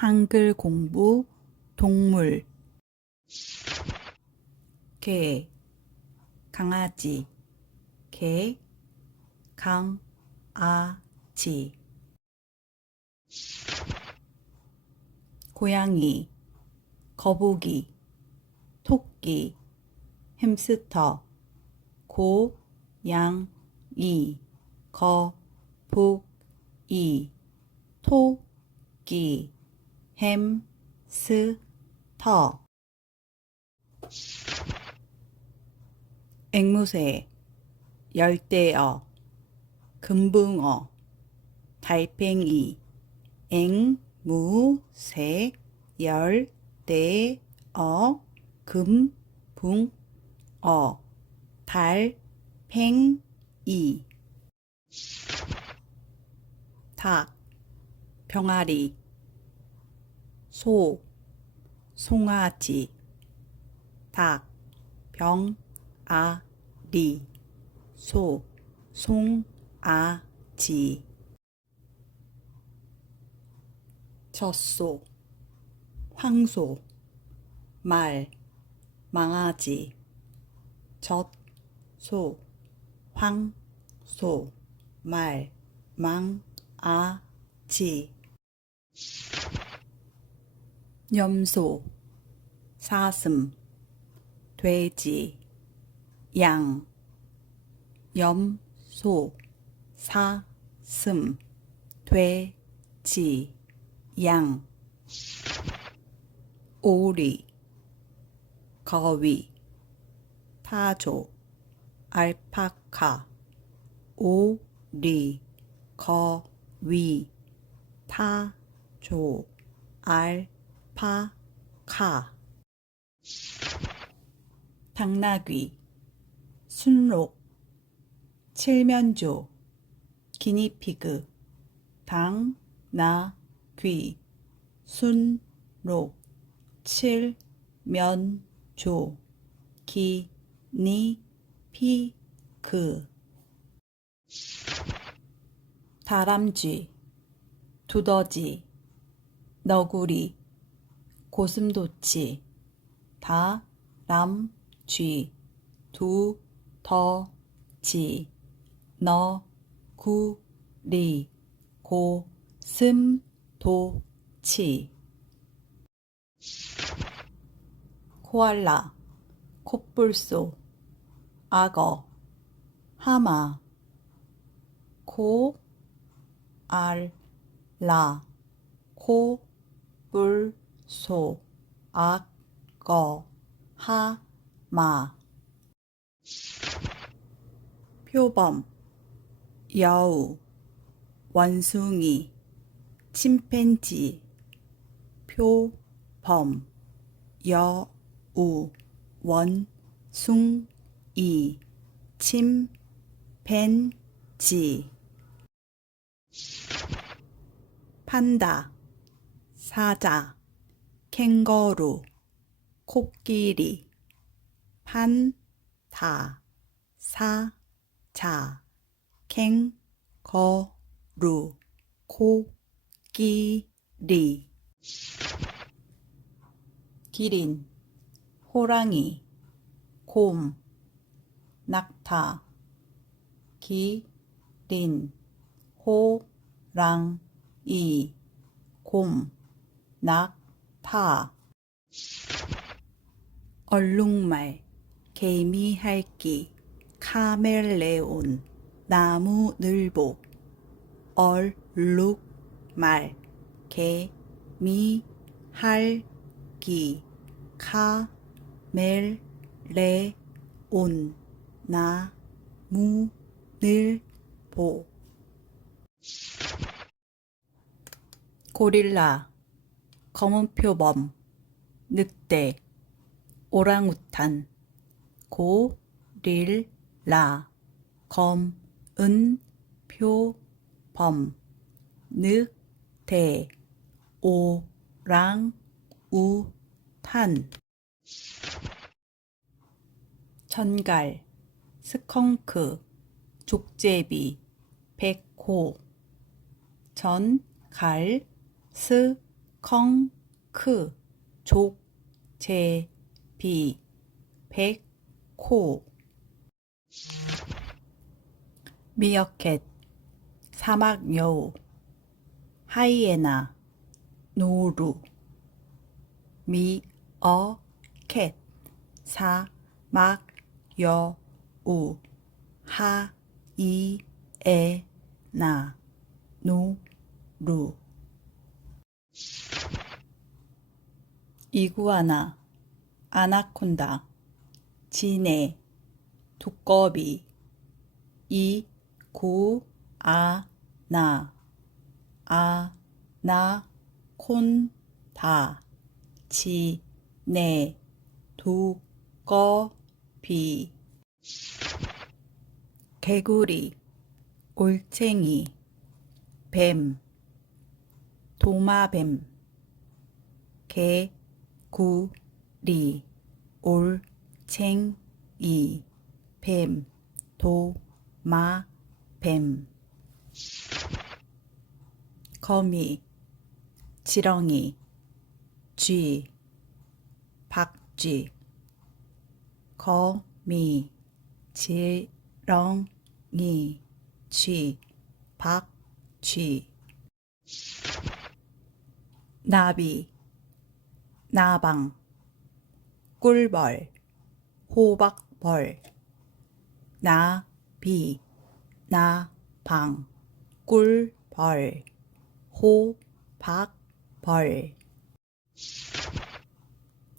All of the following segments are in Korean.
한글 공부 동물 개 강아지 개 강아지 고양이 거북이 토끼 햄스터 고양이 거북이 토끼 햄스터 앵무새 열대어 금붕어 달팽이 앵무새 열대어 금붕어 달팽이 닭 병아리 소 송아지 닭 병아리 소 송아지 젖소 황소 말 망아지 젖소 황소 말 망아지 염소 사슴 돼지 양 염소 사슴 돼지 양 오리 거위 타조 알파카 오리 거위 타조 알파카 당나귀 순록 칠면조 기니피그 당나귀 순록 칠면조 기니피그 다람쥐 두더지 너구리 고슴도치 다람쥐 두더지 너구리 고슴도치 코알라 콧불소 악어 하마 코알라 콧불소 악어 하마 표범 여우 원숭이 침팬지 표범 여우 원숭이 침팬지 판다 사자 캥거루 코끼리 판다 사자 캥거루 코끼리 기린 호랑이 곰 낙타 기린 호랑이 곰 낙타 얼룩말 개미핥기 카멜레온 나무늘보 얼룩말 개미핥기 카멜레온 나무늘보 고릴라 검은표범 늑대 오랑우탄 고릴라 검은표범 늑대 오랑우탄 전갈 스컹크 족제비 백호 전갈 스컹크 컹, 크, 족, 제, 비, 백, 코. 미어캣, 사막여우, 하이에나, 노루. 미어캣, 사막여우, 하이에나, 노루. 이구아나, 아나콘다, 지네, 두꺼비. 이구아나, 아나콘다, 지네, 두꺼비. 개구리, 올챙이, 뱀, 도마뱀. 개구리, 올챙이, 뱀, 도마뱀. 거미, 지렁이, 쥐, 박쥐. 거미, 지렁이, 쥐, 박쥐. 나비, 나방, 꿀벌, 호박벌. 나비, 나방, 꿀벌, 호박벌.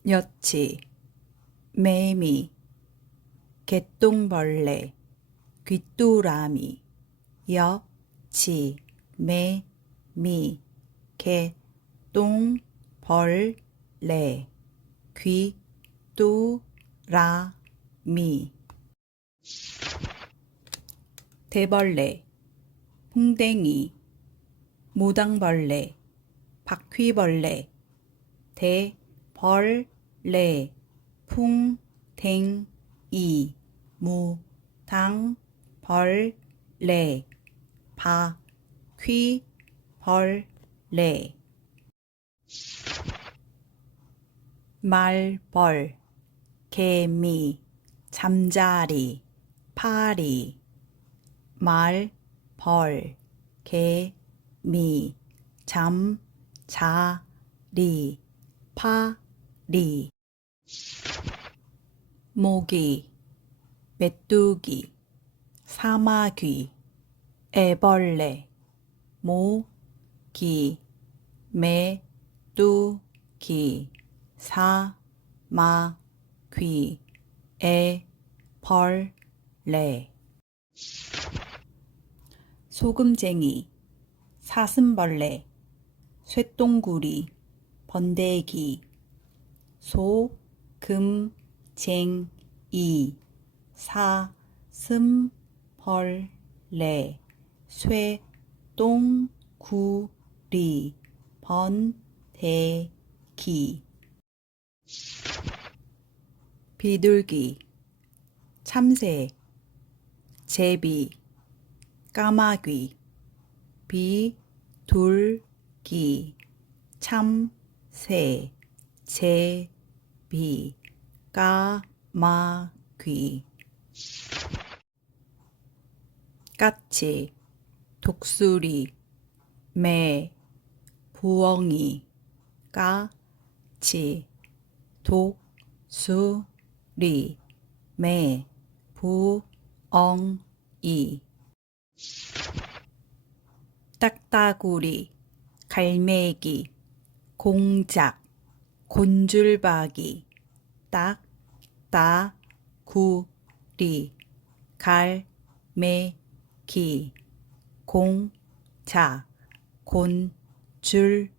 여치, 매미, 개똥벌레, 귀뚜라미. 여치, 매미, 개똥벌레, 귀뚜라미. 대벌레, 풍뎅이, 무당벌레, 바퀴벌레. 대벌레, 풍뎅이, 무당벌레, 바퀴벌레. 말벌, 개미, 잠자리, 파리. 말벌, 개미, 잠자리, 파리. 모기, 메뚜기, 사마귀, 애벌레. 모기, 메뚜기, 사마귀, 애벌레. 소금쟁이, 사슴벌레, 쇠똥구리, 번데기. 소금쟁이, 사슴벌레, 쇠똥구리, 번데기. 비둘기, 참새, 제비, 까마귀. 비둘기, 참새, 제비, 까마귀. 까치, 독수리, 매, 부엉이. 까치, 독수리, 매, 부엉이. 딱따구리, 갈매기, 공작, 곤줄박이. 딱따구리, 갈매기, 공작, 곤줄박이.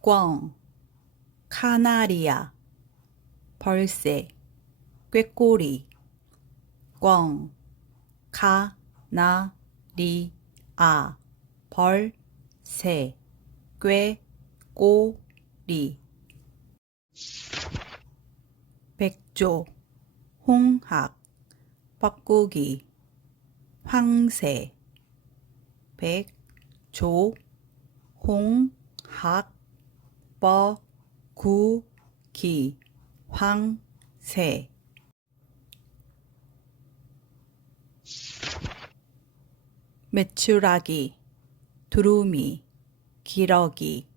꿩, 카나리아, 벌새, 꾀꼬리. 꿩, 카나리아, 벌새, 꾀꼬리. 백조, 홍학, 뻐꾸기, 황새. 백조, 홍학, 뻐구기, 황새. 메추라기, 두루미, 기러기,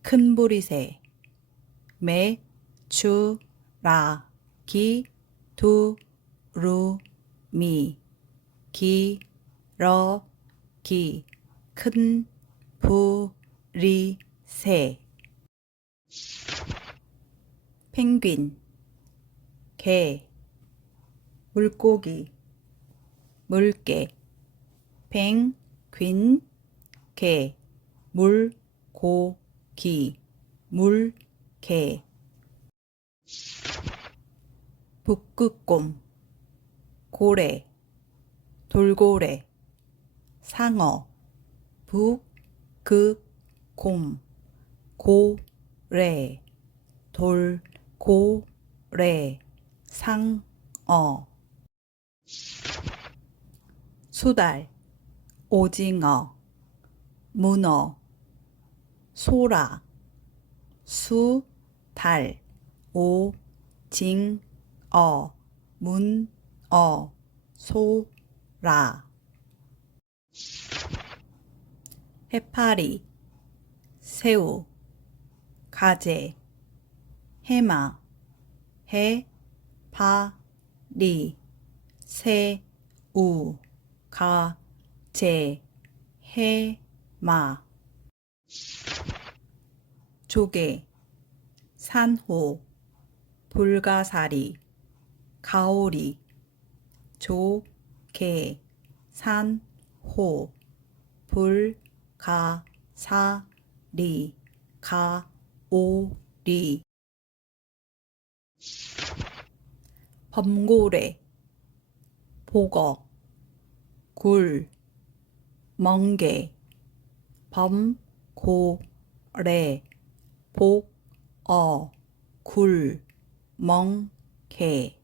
큰부리새. 메추라기, 두루미, 기러기, 큰부리새. 펭귄, 개, 물고기, 물개. 펭귄, 개, 물고기, 물개. 북극곰, 고래, 돌고래. 상어, 북극곰, 고래, 돌고래, 상어. 수달, 오징어, 문어, 소라. 수달, 오징어, 문어, 소라. 해파리, 새우, 가재. 해마, 해파리, 새우, 가재, 해마. 조개, 산호, 불가사리, 가오리. 조개, 산호, 불가사리, 가오리. 범고래, 보거, 굴, 멍게. 범고래, 보어, 굴, 멍게.